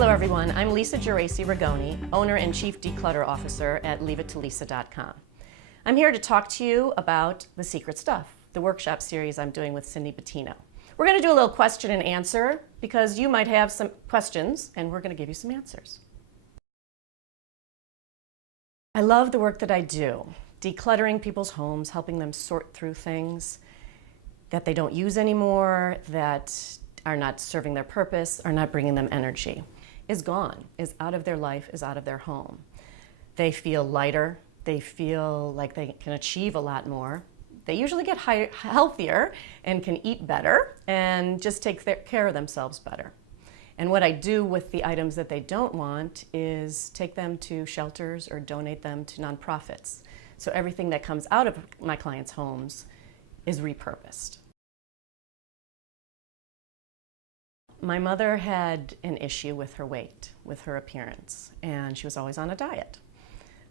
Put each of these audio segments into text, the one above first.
Hello everyone, I'm Lisa Geraci Rigoni, owner and chief declutter officer at leaveittolisa.com. I'm here to talk to you about The Secret Stuff, the workshop series I'm doing with Cindy Bettino. We're going to do a little question and answer because you might have some questions and we're going to give you some answers. I love the work that I do, decluttering people's homes, helping them sort through things that they don't use anymore, that are not serving their purpose, are not bringing them energy. Is gone, is out of their life, is out of their home. They feel lighter, they feel like they can achieve a lot more. They usually get healthier and can eat better and just take care of themselves better. And what I do with the items that they don't want is take them to shelters or donate them to nonprofits. So everything that comes out of my clients' homes is repurposed. My mother had an issue with her weight, with her appearance, and she was always on a diet.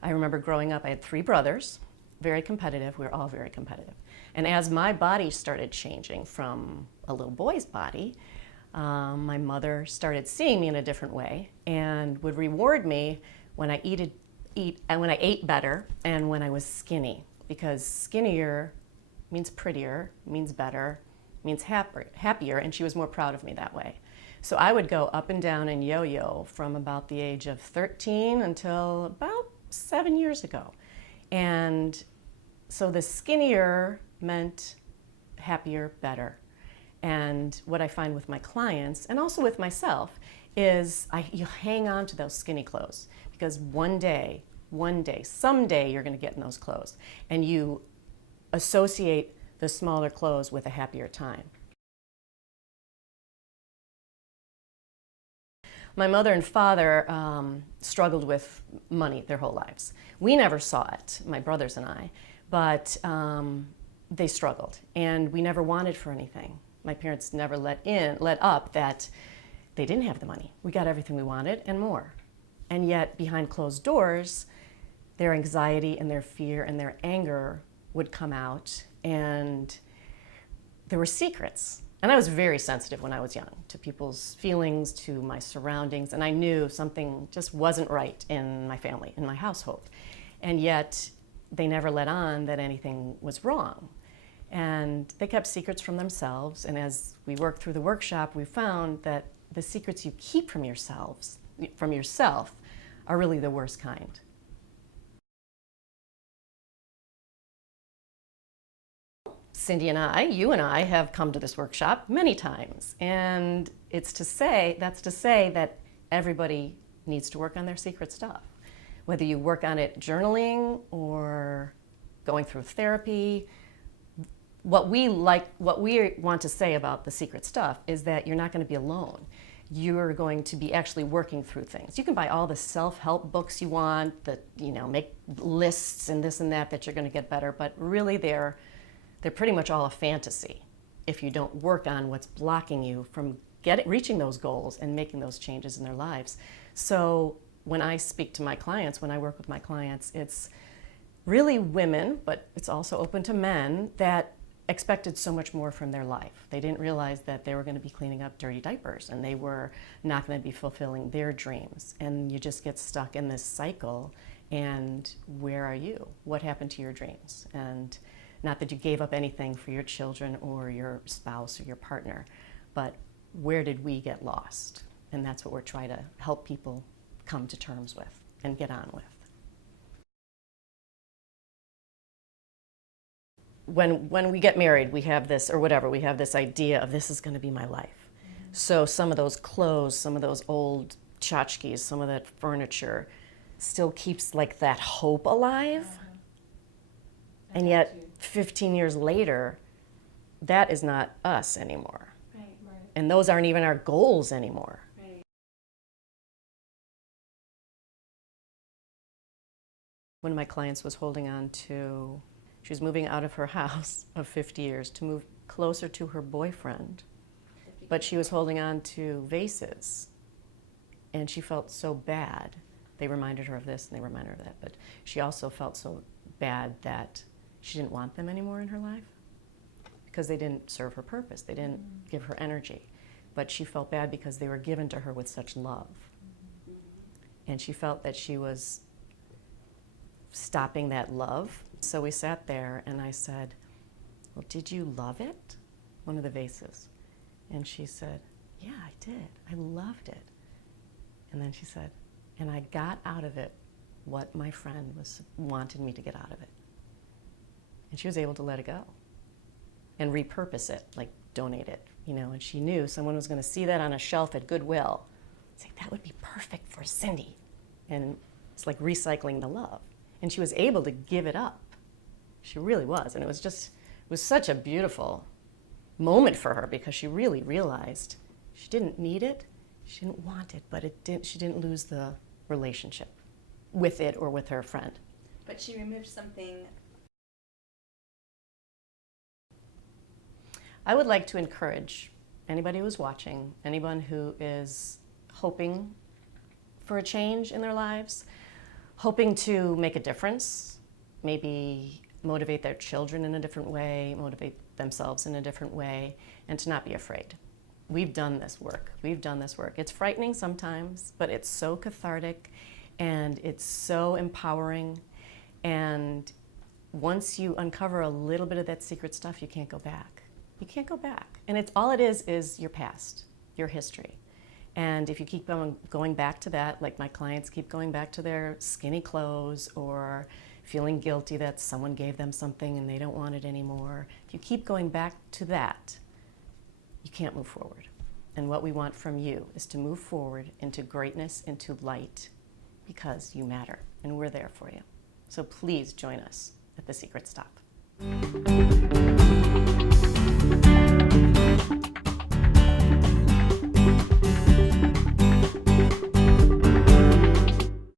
I remember growing up, I had 3 brothers, very competitive. We were all very competitive. And as my body started changing from a little boy's body, my mother started seeing me in a different way and would reward me when I ate better and when I was skinny, because skinnier means prettier, means better, means happier, and she was more proud of me that way. So I would go up and down and yo-yo from about the age of 13 until about 7 years ago. And so the skinnier meant happier, better. And what I find with my clients, and also with myself, is you hang on to those skinny clothes because one day, someday you're going to get in those clothes. And you associate the smaller clothes with a happier time. My mother and father struggled with money their whole lives. We never saw it, my brothers and I, but they struggled, and we never wanted for anything. My parents never let up that they didn't have the money. We got everything we wanted and more. And yet, behind closed doors, their anxiety and their fear and their anger would come out, and there were secrets. And I was very sensitive when I was young to people's feelings, to my surroundings, and I knew something just wasn't right in my family, in my household. And yet, they never let on that anything was wrong. And they kept secrets from themselves, and as we worked through the workshop, we found that the secrets you keep from yourself are really the worst kind. Cindy and you and I have come to this workshop many times, and that's to say that everybody needs to work on their secret stuff. Whether you work on it journaling or going through therapy, what we want to say about the secret stuff is that you're not going to be alone. You're going to be actually working through things. You can buy all the self-help books you want, that make lists and this and that you're going to get better, but really they're pretty much all a fantasy if you don't work on what's blocking you from reaching those goals and making those changes in their lives. So when I speak to my clients, when I work with my clients, it's really women, but it's also open to men, that expected so much more from their life. They didn't realize that they were going to be cleaning up dirty diapers and they were not going to be fulfilling their dreams. And you just get stuck in this cycle, and where are you? What happened to your dreams? And not that you gave up anything for your children or your spouse or your partner, but where did we get lost? And that's what we're trying to help people come to terms with and get on with. When we get married, we have this, or whatever, we have this idea of this is going to be my life. So some of those clothes, some of those old tchotchkes, some of that furniture still keeps like that hope alive. And yet, 15 years later, that is not us anymore. Right. And those aren't even our goals anymore. Right. One of my clients was holding on to, she was moving out of her house of 50 years to move closer to her boyfriend, but she was holding on to vases, and she felt so bad. They reminded her of this and they reminded her of that, but she also felt so bad that she didn't want them anymore in her life because they didn't serve her purpose. They didn't give her energy. But she felt bad because they were given to her with such love. and she felt that she was stopping that love. So we sat there and I said, well, did you love it? One of the vases. And she said, yeah, I did. I loved it. And then she said, and I got out of it what my friend wanted me to get out of it. And she was able to let it go and repurpose it, like donate it, you know, and she knew someone was going to see that on a shelf at Goodwill. Say, that would be perfect for Cindy. And it's like recycling the love. And she was able to give it up. She really was. And it was such a beautiful moment for her because she really realized she didn't need it, she didn't want it, but she didn't lose the relationship with it or with her friend. But she removed something. I would like to encourage anybody who's watching, anyone who is hoping for a change in their lives, hoping to make a difference, maybe motivate their children in a different way, motivate themselves in a different way, and to not be afraid. We've done this work. We've done this work. It's frightening sometimes, but it's so cathartic and it's so empowering. And once you uncover a little bit of that secret stuff, you can't go back. You can't go back. And all it is your past, your history. And if you keep going back to that, like my clients keep going back to their skinny clothes or feeling guilty that someone gave them something and they don't want it anymore, if you keep going back to that, you can't move forward. And what we want from you is to move forward into greatness, into light, because you matter and we're there for you. So please join us at The Secret Stop.